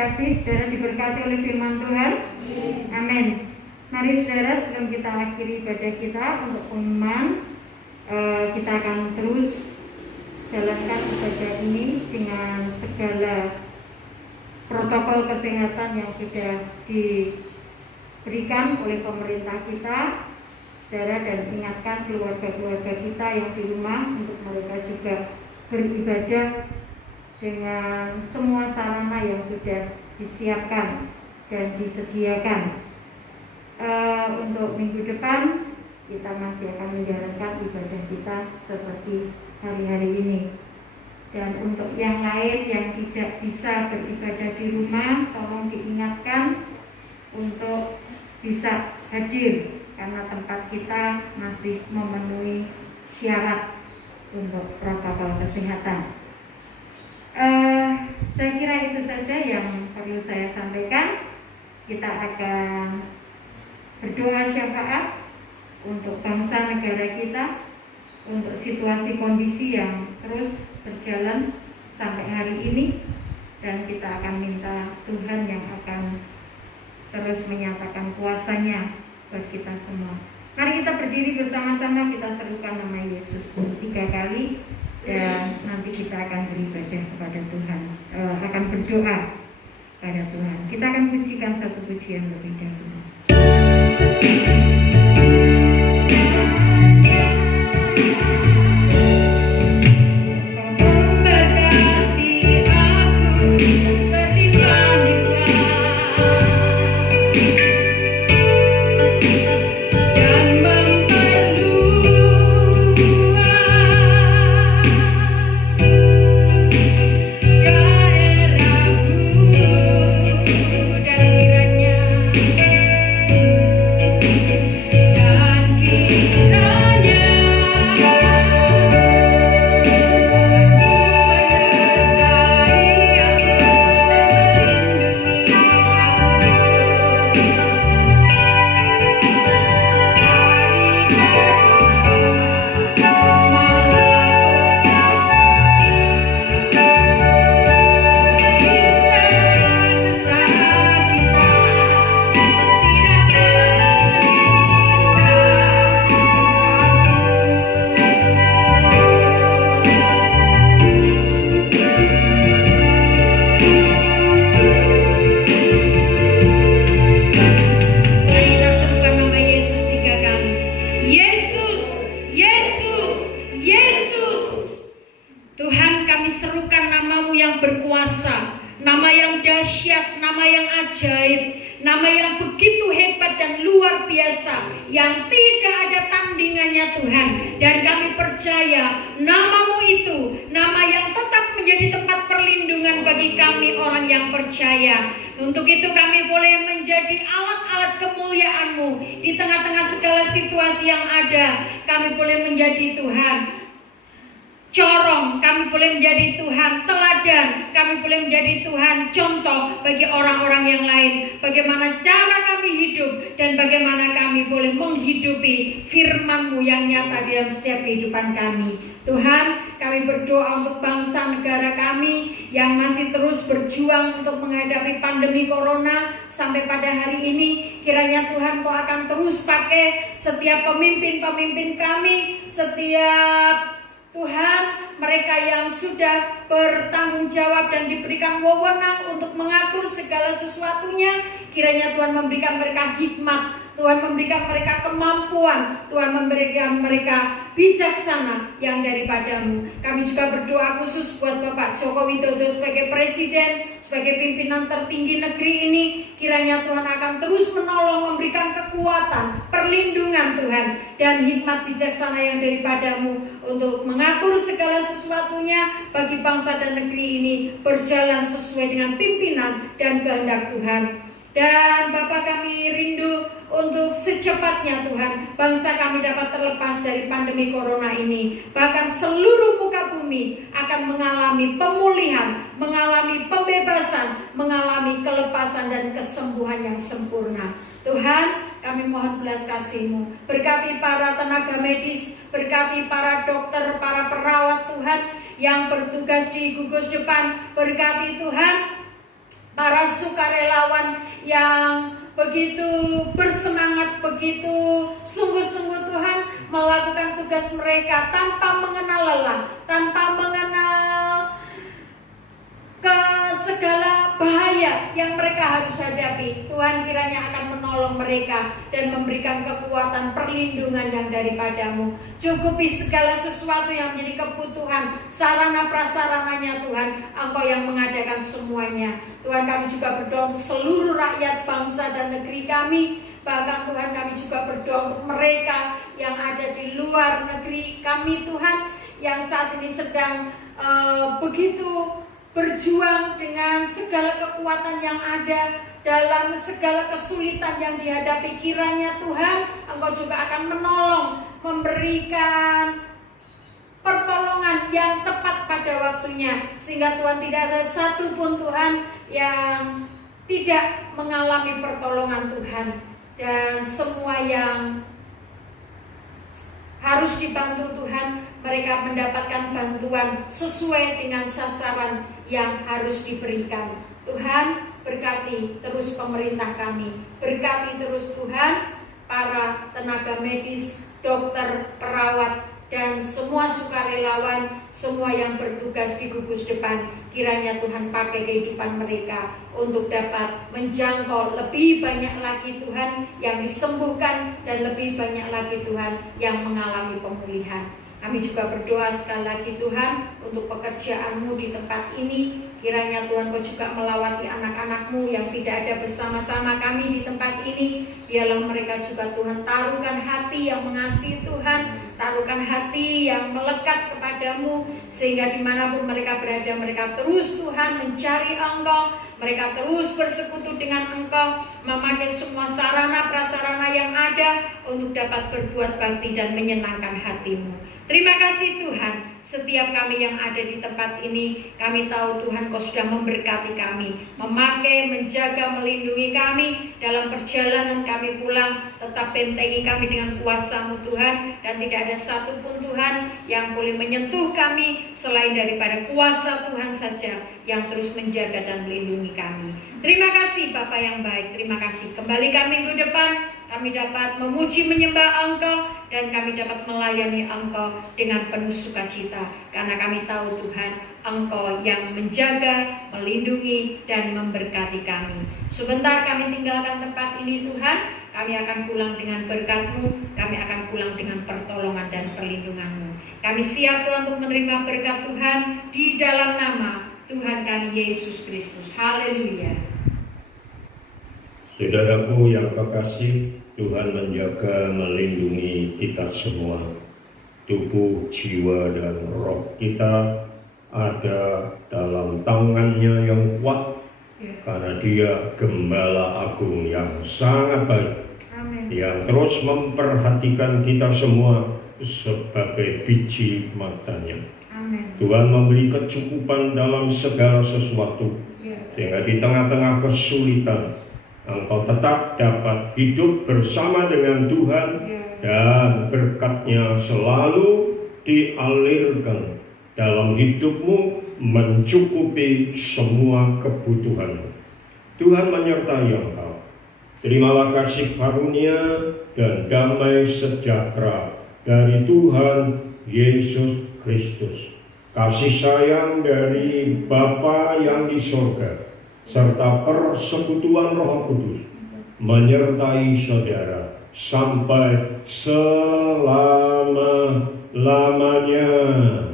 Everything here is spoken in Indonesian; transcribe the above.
kasih, saudara diberkati oleh firman Tuhan. Amin. Mari saudara, sebelum kita akhiri ibadah kita untuk pengumuman, kita akan terus jalankan ibadah ini dengan segala protokol kesehatan yang sudah diberikan oleh pemerintah kita, saudara, dan ingatkan keluarga-keluarga kita yang di rumah untuk mereka juga beribadah dengan semua sarana yang sudah disiapkan dan disediakan. Untuk minggu depan kita masih akan menjalankan ibadah kita seperti hari-hari ini. Dan untuk yang lain yang tidak bisa beribadah di rumah, tolong diingatkan untuk bisa hadir karena tempat kita masih memenuhi syarat untuk protokol kesehatan. Saya kira itu saja yang perlu saya sampaikan. Kita akan berdoa syafaat untuk bangsa negara kita, untuk situasi kondisi yang terus berjalan sampai hari ini, dan kita akan minta Tuhan yang akan terus menyatakan kuasa-Nya buat kita semua. Mari kita berdiri bersama-sama, kita serukan nama Yesus 3 kali, dan nanti kita akan beribadah kepada Tuhan, akan berdoa pada Tuhan. Kita akan pujikan satu pujian lebih dahulu. Untuk itu kami boleh menjadi alat-alat kemuliaan-Mu di tengah-tengah segala situasi yang ada. Kami boleh menjadi Tuhan corong, kami boleh menjadi Tuhan teladan, kami boleh menjadi Tuhan contoh bagi orang-orang yang lain. Bagaimana cara kami hidup dan bagaimana kami boleh menghidupi firman-Mu yang nyata di dalam setiap kehidupan kami. Tuhan, kami berdoa untuk bangsa negara kami yang masih terus berjuang untuk menghadapi pandemi corona sampai pada hari ini. Kiranya Tuhan Kau akan terus pakai setiap pemimpin-pemimpin kami, setiap Tuhan, mereka yang sudah bertanggung jawab dan diberikan wewenang untuk mengatur segala sesuatunya. Kiranya Tuhan memberikan mereka hikmat, Tuhan memberikan mereka kemampuan, Tuhan memberikan mereka bijaksana yang daripada-Mu. Kami juga berdoa khusus buat Bapak Joko Widodo sebagai Presiden, sebagai pimpinan tertinggi negeri ini. Kiranya Tuhan akan terus menolong, memberikan kekuatan, perlindungan Tuhan, dan hikmat bijaksana yang daripada-Mu untuk mengatur segala sesuatunya bagi bangsa dan negeri ini berjalan sesuai dengan pimpinan dan kehendak Tuhan. Dan Bapa, kami rindu untuk secepatnya Tuhan bangsa kami dapat terlepas dari pandemi corona ini. Bahkan seluruh muka bumi akan mengalami pemulihan, mengalami pembebasan, mengalami kelepasan dan kesembuhan yang sempurna. Tuhan, kami mohon belas kasih-Mu. Berkati para tenaga medis, berkati para dokter, para perawat Tuhan yang bertugas di gugus depan. Berkati Tuhan para sukarelawan yang begitu bersemangat, begitu sungguh-sungguh Tuhan melakukan tugas mereka tanpa mengenal lelah, tanpa mengenal ke segala bahaya yang mereka harus hadapi. Tuhan kiranya akan menolong mereka dan memberikan kekuatan perlindungan yang daripadamu. Cukupi segala sesuatu yang menjadi kebutuhan, sarana prasarananya Tuhan, Engkau yang mengadakan semuanya. Tuhan, kami juga berdoa untuk seluruh rakyat bangsa dan negeri kami. Bahkan Tuhan, kami juga berdoa untuk mereka yang ada di luar negeri kami Tuhan, yang saat ini sedang begitu berjuang dengan segala kekuatan yang ada, dalam segala kesulitan yang dihadapi. Kiranya Tuhan, Engkau juga akan menolong, memberikan pertolongan yang tepat pada waktunya, sehingga Tuhan tidak ada satupun Tuhan yang tidak mengalami pertolongan Tuhan, dan semua yang harus dibantu Tuhan, mereka mendapatkan bantuan sesuai dengan sasaran yang harus diberikan. Tuhan, berkati terus pemerintah kami, berkati terus Tuhan para tenaga medis, dokter, perawat, dan semua sukarelawan, semua yang bertugas di gugus depan. Kiranya Tuhan pakai kehidupan mereka untuk dapat menjangkau lebih banyak lagi Tuhan yang disembuhkan, dan lebih banyak lagi Tuhan yang mengalami pemulihan. Kami juga berdoa sekali lagi Tuhan untuk pekerjaan-Mu di tempat ini. Kiranya Tuhan Kau juga melawati anak-anak-Mu yang tidak ada bersama-sama kami di tempat ini. Biarlah mereka juga Tuhan taruhkan hati yang mengasihi Tuhan, taruhkan hati yang melekat kepadamu, sehingga dimanapun mereka berada, mereka terus Tuhan mencari Engkau, mereka terus bersekutu dengan Engkau, memakai semua sarana prasarana yang ada untuk dapat berbuat bakti dan menyenangkan hati-Mu. Terima kasih Tuhan, setiap kami yang ada di tempat ini, kami tahu Tuhan Kau sudah memberkati kami, memakai, menjaga, melindungi kami dalam perjalanan kami pulang. Tetap bentengi kami dengan kuasa-Mu Tuhan, dan tidak ada satupun Tuhan yang boleh menyentuh kami selain daripada kuasa Tuhan saja yang terus menjaga dan melindungi kami. Terima kasih Bapa yang baik, terima kasih. Kembalikan minggu depan kami dapat memuji menyembah Engkau, dan kami dapat melayani Engkau dengan penuh sukacita, karena kami tahu Tuhan Engkau yang menjaga, melindungi, dan memberkati kami. Sebentar kami tinggalkan tempat ini Tuhan, kami akan pulang dengan berkat-Mu, kami akan pulang dengan pertolongan dan perlindungan-Mu. Kami siap Tuhan untuk menerima berkat Tuhan di dalam nama Tuhan kami Yesus Kristus. Haleluya. Saudaraku yang kekasih, Tuhan menjaga, melindungi kita semua. Tubuh, jiwa, dan roh kita ada dalam tangan-Nya yang kuat, karena Dia Gembala Agung yang sangat baik. Amin. Yang terus memperhatikan kita semua sebagai biji matanya. Amin. Tuhan memberi kecukupan dalam segala sesuatu, sehingga di tengah-tengah kesulitan Engkau tetap dapat hidup bersama dengan Tuhan, dan berkat-Nya selalu dialirkan dalam hidupmu, mencukupi semua kebutuhanmu. Tuhan menyertai engkau. Terimalah kasih karunia dan damai sejahtera dari Tuhan Yesus Kristus, kasih sayang dari Bapa yang di sorga, serta persekutuan Roh Kudus menyertai saudara sampai selama-lamanya.